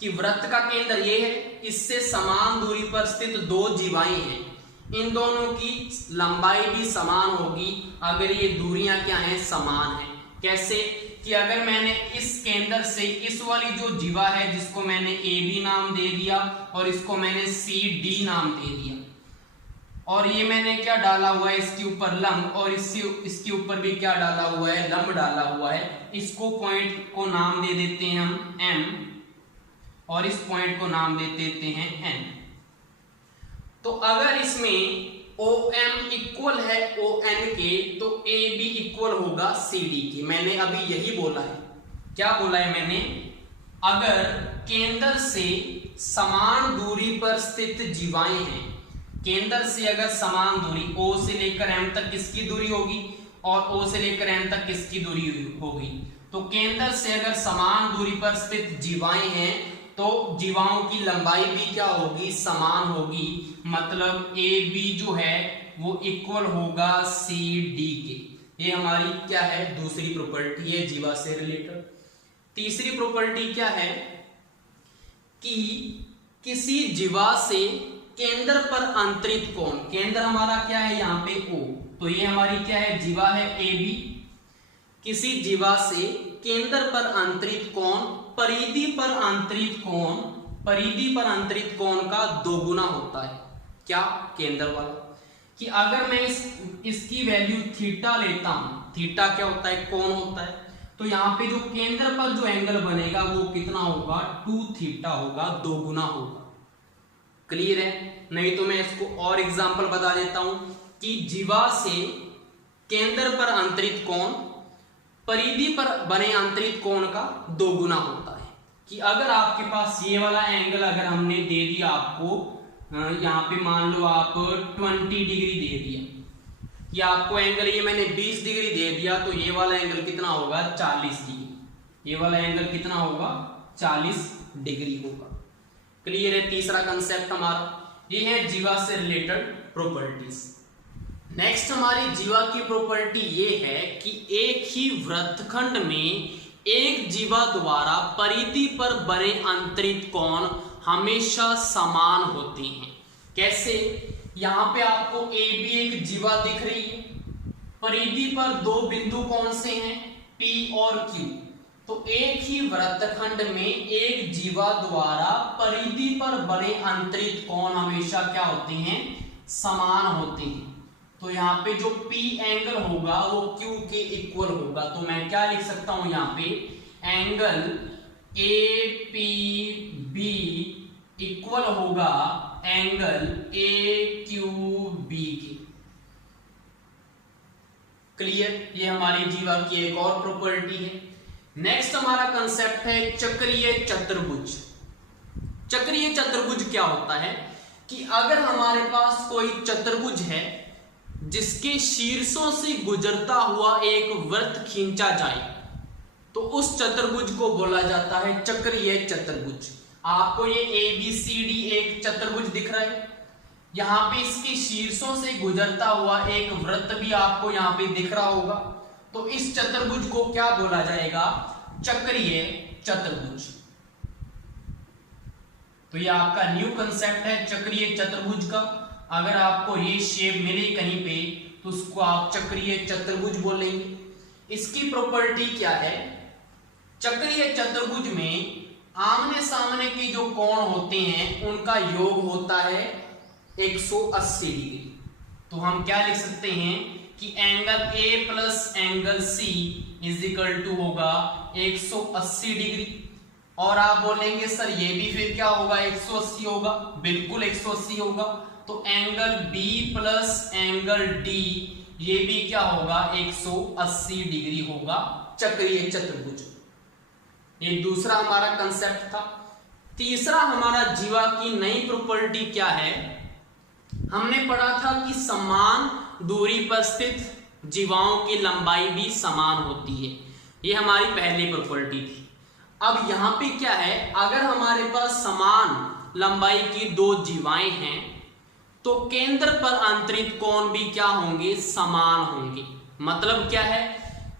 कि वृत्त का केंद्र ये है, इससे समान दूरी पर स्थित दो जीवाएं हैं, इन दोनों की लंबाई भी समान होगी अगर ये दूरियां क्या हैं, समान हैं। कैसे कि अगर मैंने इस केंद्र से इस वाली जो जीवा है जिसको मैंने ए बी नाम दे दिया और इसको मैंने सी डी नाम दे दिया, और ये मैंने क्या डाला हुआ है इसके ऊपर लंब, और इसके ऊपर भी क्या डाला हुआ है, लंब डाला हुआ है। इसको पॉइंट को नाम दे देते हैं हम एम और इस पॉइंट को नाम दे देते हैं एन। तो अगर इसमें OM इक्वल है ON के तो AB इक्वल होगा CD के। मैंने अभी यही बोला है, क्या बोला है मैंने, अगर केंद्र से समान दूरी पर स्थित जीवाएं हैं, केंद्र से अगर समान दूरी O से लेकर M तक किसकी दूरी होगी और O से लेकर M तक किसकी दूरी होगी, तो केंद्र से अगर समान दूरी पर स्थित जीवाएं हैं तो जीवाओं की लंबाई भी क्या होगी, समान होगी। मतलब ए बी जो है वो इक्वल होगा सी डी के। ये हमारी क्या है, दूसरी प्रॉपर्टी है जीवा से रिलेटेड। तीसरी प्रॉपर्टी क्या है कि किसी जीवा से केंद्र पर अंतरित कोण, केंद्र हमारा क्या है यहाँ पे O, तो ये हमारी क्या है, जीवा है ए बी। किसी जीवा से केंद्र पर अंतरित कोण परिधि पर अंतरित कोण का दोगुना होता है। क्या, केंद्र वाला, कि अगर मैं इसकी वैल्यू थीटा लेता हूं, थीटा क्या होता है, कोण होता है, तो यहाँ पे जो केंद्र पर जो एंगल बनेगा वो कितना होगा, 2 थीटा होगा, दोगुना होगा। क्लियर है? नहीं तो मैं इसको और एग्जांपल बता देता हूं कि जीवा से केंद्र पर अंतरित कोण परिधि पर बने अंतरित कोण का दोगुना होता है। कि अगर आपके पास ये वाला एंगल अगर हमने दे दिया आपको, यहाँ पे मान लो आप 20 डिग्री दे दिया, कि आपको एंगल ये मैंने 20 डिग्री दे दिया, तो ये वाला एंगल कितना होगा, 40 डिग्री। ये वाला एंगल कितना होगा, 40 डिग्री होगा। क्लियर है? तीसरा कंसेप्ट हमारा ये है जीवा से रिलेटेड प्रॉपर्टीज। नेक्स्ट हमारी जीवा की प्रॉपर्टी ये है कि एक ही वृत्तखंड में एक जीवा द्वारा परिधि पर बने अंतरित कोण हमेशा समान होते हैं। कैसे? यहाँ पे आपको ए बी एक जीवा दिख रही है, परिधि पर दो बिंदु कौन से हैं, P और Q। तो एक ही वृत्तखंड में एक जीवा द्वारा परिधि पर बने अंतरित कोण हमेशा क्या होते हैं, समान होते हैं। तो यहाँ पे जो P एंगल होगा वो Q के इक्वल होगा। तो मैं क्या लिख सकता हूं यहाँ पे, एंगल APB इक्वल होगा एंगल AQB के। क्लियर? ये हमारी जीवा की एक और प्रॉपर्टी है। नेक्स्ट हमारा कंसेप्ट है चक्रीय चतुर्भुज। चक्रीय चतुर्भुज क्या होता है कि अगर हमारे पास कोई चतुर्भुज है जिसके शीर्षों से गुजरता हुआ एक वृत्त खींचा जाए तो उस चतुर्भुज को बोला जाता है चक्रीय चतुर्भुज। आपको ये ABCD एक चतुर्भुज दिख रहा है, यहाँ पे इसके शीर्षों से गुजरता हुआ एक वृत्त भी आपको यहाँ पे दिख रहा होगा। तो इस चतुर्भुज को क्या बोला जाएगा, चक्रीय चतुर्भुज। तो ये आपका न्यू कंसेप्ट है चक्रीय चतुर्भुज का। अगर आपको ये शेप मिले कहीं पे तो उसको आप चक्रीय चतुर्भुज बोलेंगे। इसकी प्रॉपर्टी क्या है, चक्रीय चतुर्भुज में आमने सामने के जो कोण होते हैं उनका योग होता है 180 डिग्री। तो हम क्या लिख सकते हैं कि angle A plus angle C is equal to होगा 180 डिग्री। और आप बोलेंगे सर ये भी फिर क्या होगा, 180 होगा। बिल्कुल 180 होगा। तो angle B plus angle D ये भी क्या होगा, 180 डिग्री होगा चक्रीय चतुर्भुज। ये दूसरा हमारा कंसेप्ट था। तीसरा हमारा जीवा की नई प्रॉपर्टी क्या है हमने पढ़ा था कि समान दूरी पर स्थित जीवाओं की लंबाई भी समान होती है, ये हमारी पहली प्रॉपर्टी थी। अब यहां पे क्या है, अगर हमारे पास समान लंबाई की दो जीवाएं हैं तो केंद्र पर अंतरित कोण भी क्या होंगे, समान होंगे। मतलब क्या है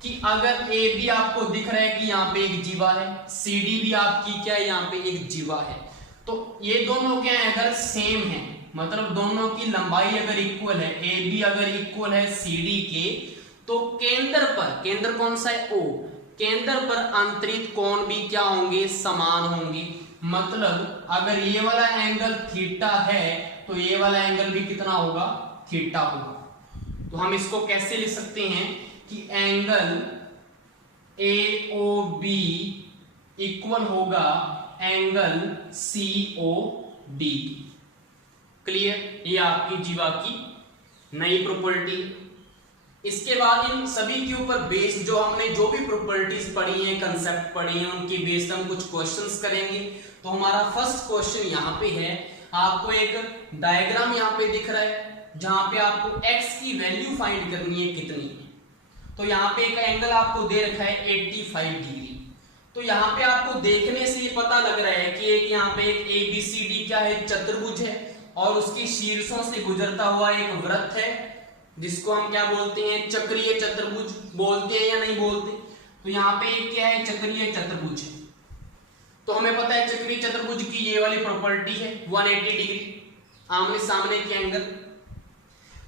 कि अगर ए भी आपको दिख रहा है कि यहाँ पे एक जीवा है, सी डी भी आपकी क्या है, यहाँ पे एक जीवा है, तो ये दोनों क्या है, अगर सेम है, मतलब दोनों की लंबाई अगर इक्वल है, ए बी अगर इक्वल है सी डी के, तो केंद्र पर, केंद्र कौन सा है, ओ, केंद्र पर अंतरित कोण भी क्या होंगे, समान होंगे। मतलब अगर ये वाला एंगल थीटा है तो ये वाला एंगल भी कितना होगा, थीटा होगा। तो हम इसको कैसे लिख सकते हैं कि angle A O B equal होगा angle C O D. Clear, ये आपकी जीवा की नई प्रॉपर्टी। इसके बाद इन सभी के ऊपर बेस्ड जो हमने जो भी प्रॉपर्टीज पढ़ी हैं, कंसेप्ट पढ़े हैं, उनके बेस्ड हम कुछ क्वेश्चंस करेंगे। तो हमारा फर्स्ट क्वेश्चन यहाँ पे है, आपको एक डायग्राम यहाँ पे दिख रहा है जहां पे आपको x की वैल्यू फाइंड करनी है कितनी है। तो यहाँ पे एक एंगल आपको दे रखा है 85 डिग्री। तो यहाँ पे आपको देखने से ये पता लग रहा है कि एक यहाँ पे एक ABCD क्या है, चतुर्भुज है, और उसकी शीर्षों से गुजरता हुआ एक वृत्त है जिसको हम क्या बोलते हैं, चक्रीय चतुर्भुज बोलते हैं या नहीं बोलते। तो यहाँ पे एक क्या है, चक्रीय चतुर्भुज है। तो हमें पता है चक्रीय चतुर्भुज की ये वाली प्रॉपर्टी है 180 डिग्री आमने सामने के एंगल।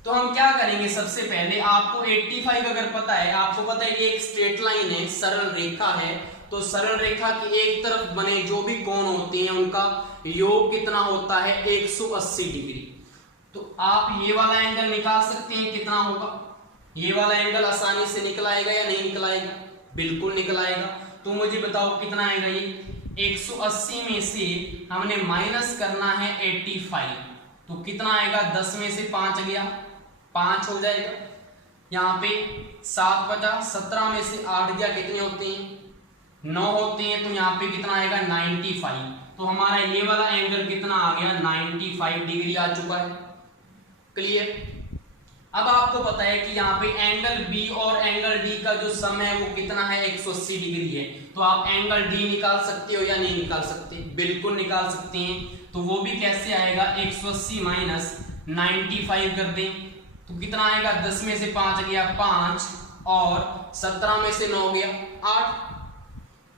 तो हम क्या करेंगे, सबसे पहले आपको 85 अगर पता है, आपको पता है ये एक स्ट्रेट लाइन है, सरल रेखा है, तो सरल रेखा की एक तरफ बने जो भी कोण होते हैं उनका योग कितना होता है, 180 डिग्री। तो आप ये वाला एंगल निकाल सकते हैं, कितना होगा, ये वाला एंगल आसानी से निकल आएगा या नहीं निकल आएगा, बिल्कुल निकल आएगा। तो मुझे बताओ कितना आएगा, ये 180 में से हमने माइनस करना है 85, तो कितना आएगा, 10 में से 5 गया, 5 हो जाएगा। यहाँ पे 7 बचा, 17 में से 8 गया, कितने होते हैं, 9 होते हैं। तो यहाँ पे कितना आएगा, 95। तो हमारा ये वाला एंगल कितना आ गया, 95 डिग्री आ चुका है। क्लियर। अब आपको पता है कि यहाँ पे एंगल बी और एंगल डी का जो सम है वो कितना है, 180 डिग्री है। तो आप एंगल डी निकाल सकते हो या नहीं निकाल सकते, बिल्कुल निकाल सकते हैं। तो वो भी कैसे आएगा, 180 माइनस 95 कर दें तो कितना आएगा, 10 में से 5 गया 5, और 17 में से 9 गया 8,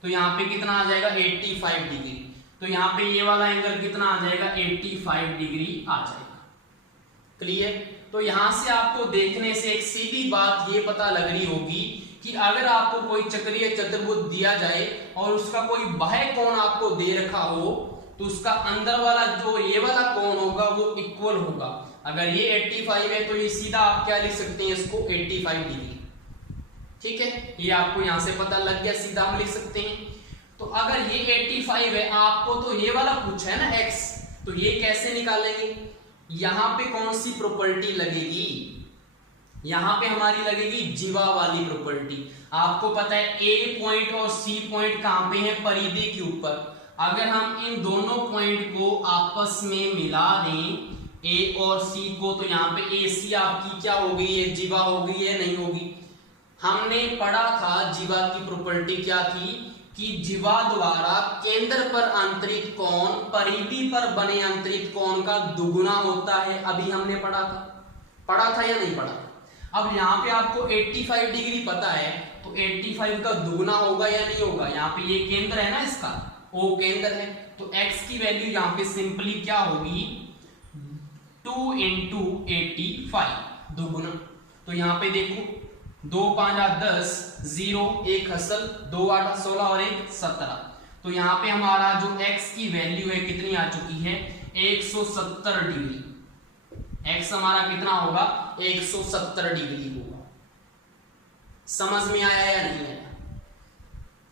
तो यहाँ पे कितना आ जाएगा, 85 डिग्री। तो यहाँ पे ये वाला एंगल कितना आ जाएगा, 85 डिग्री आ जाएगा। क्लियर। तो यहां से आपको देखने से एक सीधी बात ये पता लग रही होगी कि अगर आपको कोई चक्रीय चतुर्भुज दिया जाए और उसका कोई बाह्य कोण आपको दे रखा हो तो उसका अंदर वाला जो ये वाला कोण होगा वो इक्वल होगा। अगर ये 85 है तो ये सीधा आप क्या लिख सकते हैं, इसको 85 डिग्री। ठीक है, ये आपको यहां से पता लग गया, सीधा हम लिख सकते हैं। तो अगर ये 85 है, आपको तो ये वाला पूछा है ना x, तो ये कैसे निकालेंगे, यहां पे कौन सी प्रॉपर्टी लगेगी, यहां पे हमारी लगेगी जीवा वाली प्रॉपर्टी। आपको पता है ए पॉइंट और सी पॉइंट कहां पे है, परिधि के ऊपर। अगर हम इन दोनों पॉइंट को आपस में मिला दें, ए और सी को, तो यहाँ पे ए सी आपकी क्या हो गई है, जीवा हो गई है, नहीं होगी। हमने पढ़ा था जीवा की प्रॉपर्टी क्या थी कि जीवा द्वारा केंद्र पर अंतरित कोण परिधि पर बने अंतरित कोण का दुगुना होता है। अभी हमने पढ़ा था या नहीं पढ़ा? अब यहाँ पे आपको 85 डिग्री पता है, तो 85 का दुगुना होगा या नहीं होगा। यहाँ पे ये केंद्र है ना, इसका O केंद्र है, तो x की वैल्यू यहाँ पे सिंपली क्या होगी, 2 into 85 दुगुना। तो यहाँ पे देखो 2 5 10, 0 1 हसल, 2 8 16 और 1 17। तो यहाँ पे हमारा जो x की वैल्यू है कितनी आ चुकी है, 170 डिग्री। x हमारा कितना होगा, 170 डिग्री होगा। समझ में आया या नहीं आया?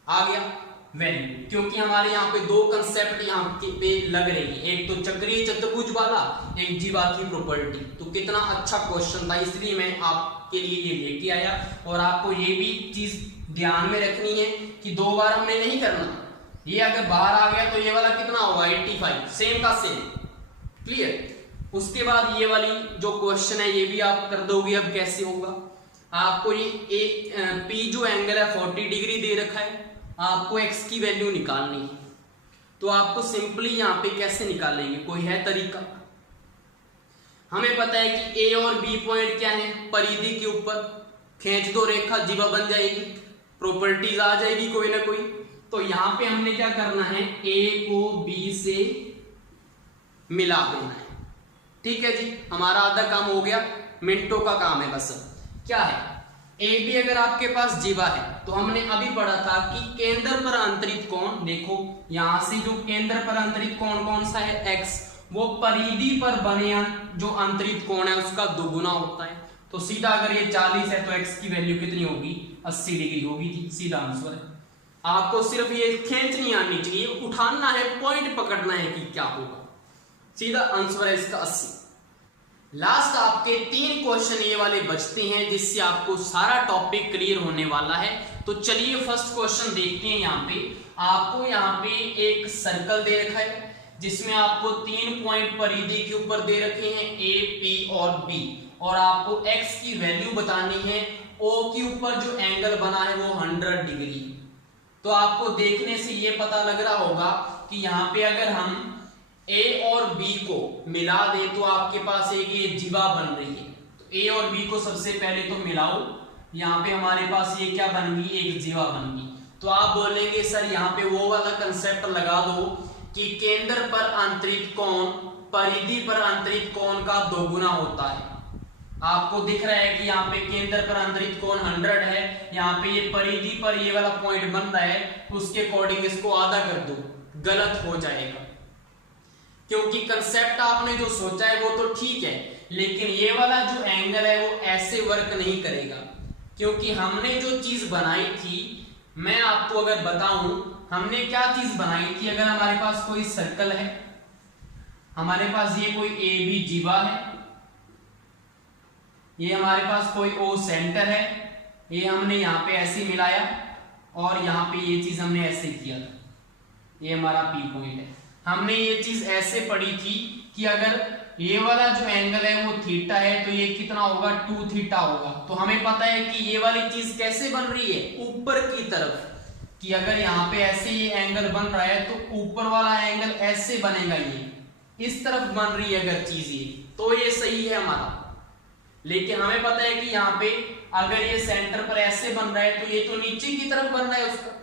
आ गया वैल्यू, क्योंकि हमारे यहाँ पे दो कंसेप्ट यहाँ पे लग रही है, एक तो चक्रीय चतुर्भुज वाला, एक जीवा की प्रॉपर्टी। तो कितना अच्छा क्वेश्चन था, इसलिए मैं आपके लिए ये लेके आया। और आपको ये भी चीज ध्यान में रखनी है कि 2 बार हमने नहीं करना। ये अगर बाहर आ गया तो ये वाला कितना होगा, 85, सेम का सेम। क्लियर। उसके बाद ये वाली जो क्वेश्चन है ये भी आप कर दोगे। अब कैसे होगा, आपको ये पी जो एंगल है 40 डिग्री दे रखा है, आपको एक्स की वैल्यू निकालनी है। तो आपको सिंपली यहाँ पे कैसे निकालेंगे, कोई है तरीका? हमें पता है कि ए और बी पॉइंट क्या है, परिधि के ऊपर खींच दो रेखा, जीवा बन जाएगी, प्रॉपर्टीज आ जाएगी कोई ना कोई। तो यहाँ पे हमने क्या करना है, ए को बी से मिला देना है। ठीक है जी, हमारा आधा काम हो गया, मिनटों का काम है बस। क्या है, ए बी अगर आपके पास जीवा है तो हमने अभी पढ़ा था कि केंद्र पर अंतरित कोण, देखो यहां से जो केंद्र पर अंतरित कोण कौन सा है, एक्स, वो परिधि पर बने जो अंतरित कोण है उसका दोगुना होता है। तो सीधा अगर ये 40 है तो एक्स की वैल्यू कितनी होगी, 80 डिग्री होगी जी, सीधा आंसर है। आपको सिर्फ ये खींचनी आनी चाहिए, उठाना है, पॉइंट पकड़ना है कि क्या होगा, सीधा आंसर है इसका 80। लास्ट आपके 3 क्वेश्चन ये वाले बचते हैं जिससे आपको सारा टॉपिक क्लियर होने वाला है। तो चलिए फर्स्ट क्वेश्चन देखते हैं। यहाँ पे आपको यहाँ पे एक सर्कल दे रखा है जिसमें आपको 3 पॉइंट परिधि के ऊपर दे रखे हैं, ए, पी और बी, और आपको x की वैल्यू बतानी है। O के ऊपर जो एंगल बना है वो 100 डिग्री। तो आपको देखने से ये पता लग रहा होगा कि यहाँ पे अगर हम A और B को मिला दें तो आपके पास एक ये जीवा बन रही है। तो A और B को सबसे पहले तो मिलाओ, यहाँ पे हमारे पास ये क्या बन गई, एक जीवा बन गई। तो आप बोलेंगे सर यहाँ पे वो वाला कंसेप्ट लगा दो कि केंद्र पर अंतरित कोण परिधि पर अंतरित कोण का दोगुना होता है। आपको दिख रहा है कि यहाँ पे केंद्र पर अंतरित कोण 100 है, यहाँ पे ये परिधि पर ये वाला पॉइंट बन रहा है, उसके अकॉर्डिंग इसको आधा कर दो, गलत हो जाएगा। क्योंकि कंसेप्ट आपने जो सोचा है वो तो ठीक है, लेकिन ये वाला जो एंगल है वो ऐसे वर्क नहीं करेगा। क्योंकि हमने जो चीज बनाई थी, मैं आपको अगर बताऊं हमने क्या चीज बनाई थी, अगर हमारे पास कोई सर्कल है, हमारे पास ये कोई ए बी जीवा है, ये हमारे पास कोई ओ सेंटर है, ये हमने यहाँ पे ऐसे मिलाया और यहाँ पे ये चीज हमने ऐसे किया था, ये हमारा पी पॉइंट है। हमने ये चीज ऐसे पढ़ी थी कि अगर ये वाला जो एंगल है वो थीटा है तो ये कितना होगा, 2 थीटा होगा। तो हमें पता है कि ये वाली चीज कैसे बन रही है, ऊपर की तरफ, कि अगर यहाँ पे ऐसे ये एंगल बन रहा है तो ऊपर वाला एंगल ऐसे बनेगा, ये इस तरफ बन रही है अगर चीज ये, तो ये सही है हमारा। लेकिन हमें पता है कि यहाँ पे अगर ये सेंटर पर ऐसे बन रहा है तो ये तो नीचे की तरफ बन रहा है, उसका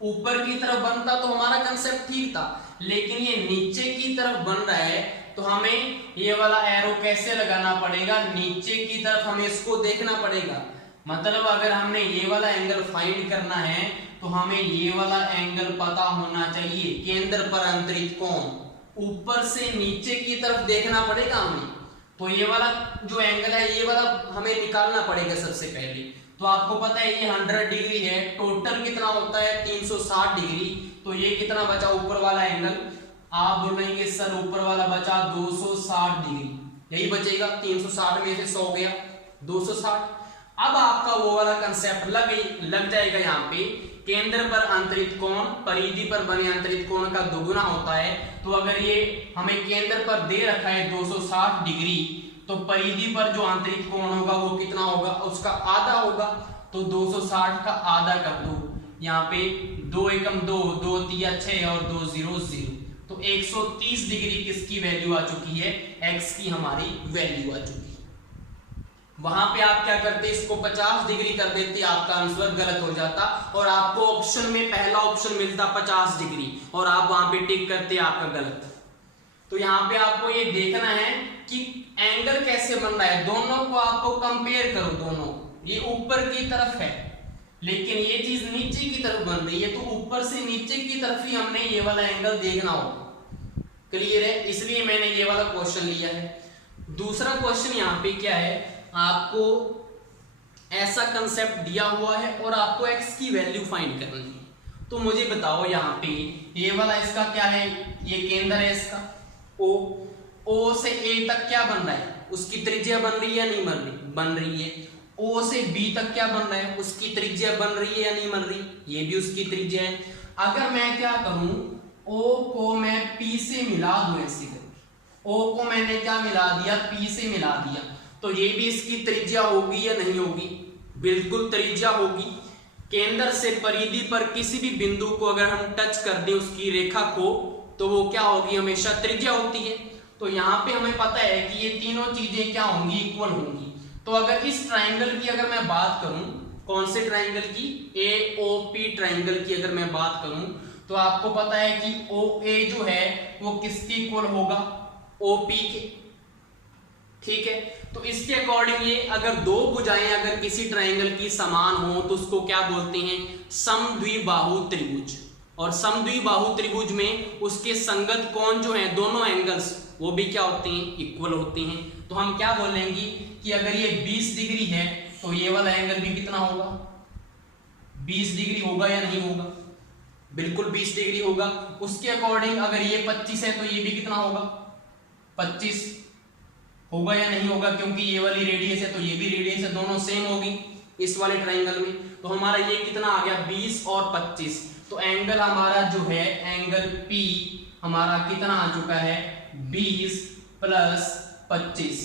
ऊपर की तरफ बनता तो हमारा कंसेप्ट ठीक था, लेकिन ये नीचे की तरफ बन रहा है तो हमें ये वाला एरो कैसे लगाना पड़ेगा, नीचे की तरफ हमें इसको देखना पड़ेगा। मतलब अगर हमने ये वाला एंगल फाइंड करना है तो हमें ये वाला एंगल पता होना चाहिए, केंद्र पर अंतरित कोण, ऊपर से नीचे की तरफ देखना पड़ेगा हमें। तो ये वाला जो एंगल है ये वाला हमें निकालना पड़ेगा सबसे पहले। तो आपको पता है ये 100 डिग्री है, टोटल कितना होता है 360 डिग्री। तो ये कितना बचा ऊपर वाला एंगल, आप बोलेंगे सर ऊपर वाला बचा 260 डिग्री, यही बचेगा, 360 में से 100 गया 260। अब आपका वो वाला कंसेप्ट लग जाएगा यहाँ पे, केंद्र पर अंतरित कोण परिधि पर बने अंतरित कोण का दोगुना होता है। तो अगर ये हमें केंद्र पर दे रखा है 260 डिग्री, तो परिधि पर जो आंतरिक कोण होगा वो कितना होगा, उसका आधा होगा। तो 260 का आधा कर दो, यहाँ पे 2 एकम 2, 2 तिया 6 और 2 0 0, तो 130 डिग्री किसकी वैल्यू आ चुकी है, एक्स की हमारी वैल्यू आ चुकी है। वहां पे आप क्या करते, इसको 50 डिग्री कर देते, आपका आंसर गलत हो जाता और आपको ऑप्शन में पहला ऑप्शन मिलता 50 डिग्री और आप वहां पे टिक करते आपका गलत। तो यहाँ पे आपको ये देखना है कि एंगल कैसे बन रहा है, दोनों को आपको कंपेयर करो, दोनों ये ऊपर की तरफ है लेकिन ये चीज नीचे की तरफ बन रही है, तो ऊपर से नीचे की तरफ ही हमने ये वाला एंगल देखना होगा। क्लियर है, इसलिए मैंने ये वाला क्वेश्चन लिया है। दूसरा क्वेश्चन यहाँ पे क्या है, आपको ऐसा कंसेप्ट दिया हुआ है और आपको एक्स की वैल्यू फाइंड करनी है। तो मुझे बताओ यहाँ पे ये वाला इसका क्या है, ये केंद्र है इसका ओ से ए तक क्या बन रहा है, उसकी त्रिज्या बन रही है या नहीं बन रही है। ओ से बी तक क्या बन रहा है, उसकी त्रिज्या बन रही है या नहीं बन रही, ये भी उसकी त्रिज्या है। अगर मैं क्या करूं, ओ को मैं पी से मिला दूं ऐसे करके, O को मैंने क्या मिला दिया, P से मिला दिया, तो ये भी इसकी त्रिज्या होगी या नहीं होगी, बिल्कुल त्रिज्या होगी। केंद्र से परिधि पर किसी भी बिंदु को अगर हम टच कर दें उसकी रेखा को, तो वो क्या होगी, हमेशा त्रिज्या होती है। तो यहाँ पे हमें पता है कि ये तीनों चीजें क्या होंगी, इक्वल होंगी। तो अगर इस ट्राइंगल की अगर मैं बात करूं, कौन से ट्राइंगल की, AOP ट्राइंगल की अगर मैं बात करूं, तो आपको पता है कि OA जो है वो किसके इक्वल होगा, OP के, ठीक है। तो इसके अकॉर्डिंग ये अगर दो भुजाएं अगर किसी ट्राइंगल की समान हो तो उसको क्या बोलते हैं, समद्विबाहु त्रिभुज। और समद्विबाहु त्रिभुज में उसके संगत कोण जो है, दोनों एंगल्स वो भी क्या होते हैं, इक्वल होते हैं। तो हम क्या बोलेंगे कि अगर ये 20 डिग्री है तो ये वाला एंगल भी कितना होगा, 20 डिग्री होगा या नहीं होगा, बिल्कुल 20 डिग्री होगा। उसके अकॉर्डिंग अगर ये 25 है तो ये भी कितना होगा, 25 होगा या नहीं होगा, क्योंकि ये वाली रेडियस है तो ये भी रेडियस है, दोनों सेम होगी इस वाले ट्राइंगल में। तो हमारा ये कितना आ गया, 20 और 25। तो एंगल हमारा जो है, एंगल P हमारा कितना आ चुका है, 20 प्लस 25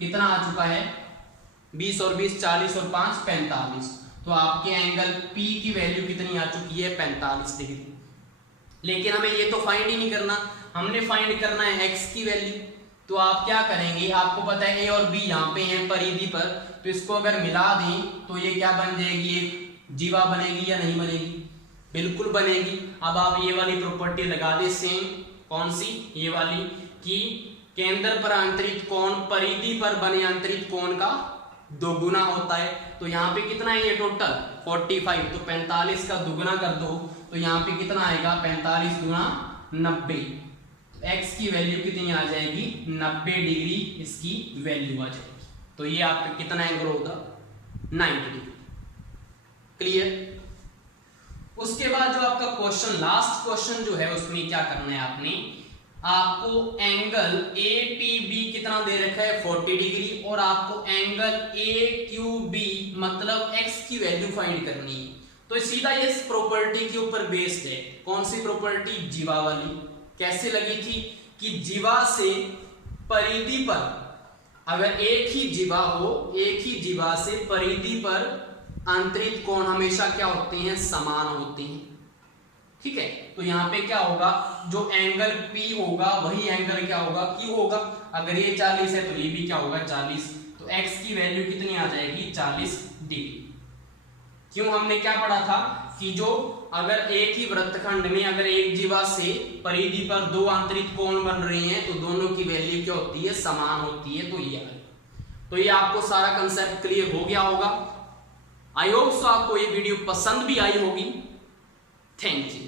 कितना आ चुका है, 20 और 20 40 और 5 45। तो आपके एंगल P की वैल्यू कितनी आ चुकी है, 45 डिग्री। लेकिन हमें ये तो फाइंड ही नहीं करना, हमने फाइंड करना है x की वैल्यू। तो आप क्या करेंगे, आपको पता है A और B यहाँ पे हैं परिधि पर, तो इसको अगर मिला दें तो ये क्या बन जाएगी, एक जीवा बनेगी या नहीं बनेगी, बिल्कुल बनेगी। अब आप ये वाली प्रॉपर्टी लगा दे सेम, कौन सी, ये वाली, कि केंद्र पर अंतरित कोण परिधि पर बने अंतरित कोण का दोगुना होता है। तो यहाँ पे कितना है ये टोटल 45, तो 45 का दुगुना कर दो तो यहाँ पे कितना आएगा, 45 गुना 90। x की वैल्यू कितनी आ जाएगी, 90 डिग्री इसकी वैल्यू आ जाएगी। तो ये आपका कितना एंगल होगा, 90 डिग्री। क्लियर। उसके बाद जो आपका क्वेश्चन, लास्ट क्वेश्चन जो है उसमें क्या करना है आपको एंगल APB कितना दे रखा है, 40 डिग्री, और आपको एंगल AQB मतलब x की वैल्यू फाइंड करनी है। तो सीधा ये इस प्रॉपर्टी के ऊपर बेस्ड है। कौन सी प्रॉपर्टी, जीवा वाली। कैसे लगी थी कि जीवा से परिधि पर अगर एक ही जीवा हो, एक ही जीवा से परिधि पर अंतरित कोण हमेशा क्या होते हैं, समान होते हैं, ठीक है। तो यहाँ पे क्या होगा, जो एंगल P होगा वही एंगल क्या होगा, Q होगा। अगर ये 40 है तो ये भी क्या होगा, 40। तो x की वैल्यू कितनी आ जाएगी, 40 डिग्री। क्यों, हमने क्या पढ़ा था कि जो अगर एक ही वृत्तखंड में अगर एक जीवा से परिधि पर दो आंतरिक कोण बन रहे हैं तो दोनों की वैल्यू क्या होती है, समान होती है। तो ये आपको सारा कंसेप्ट क्लियर हो गया होगा। आई होप सो आपको ये वीडियो पसंद भी आई होगी। Thank you.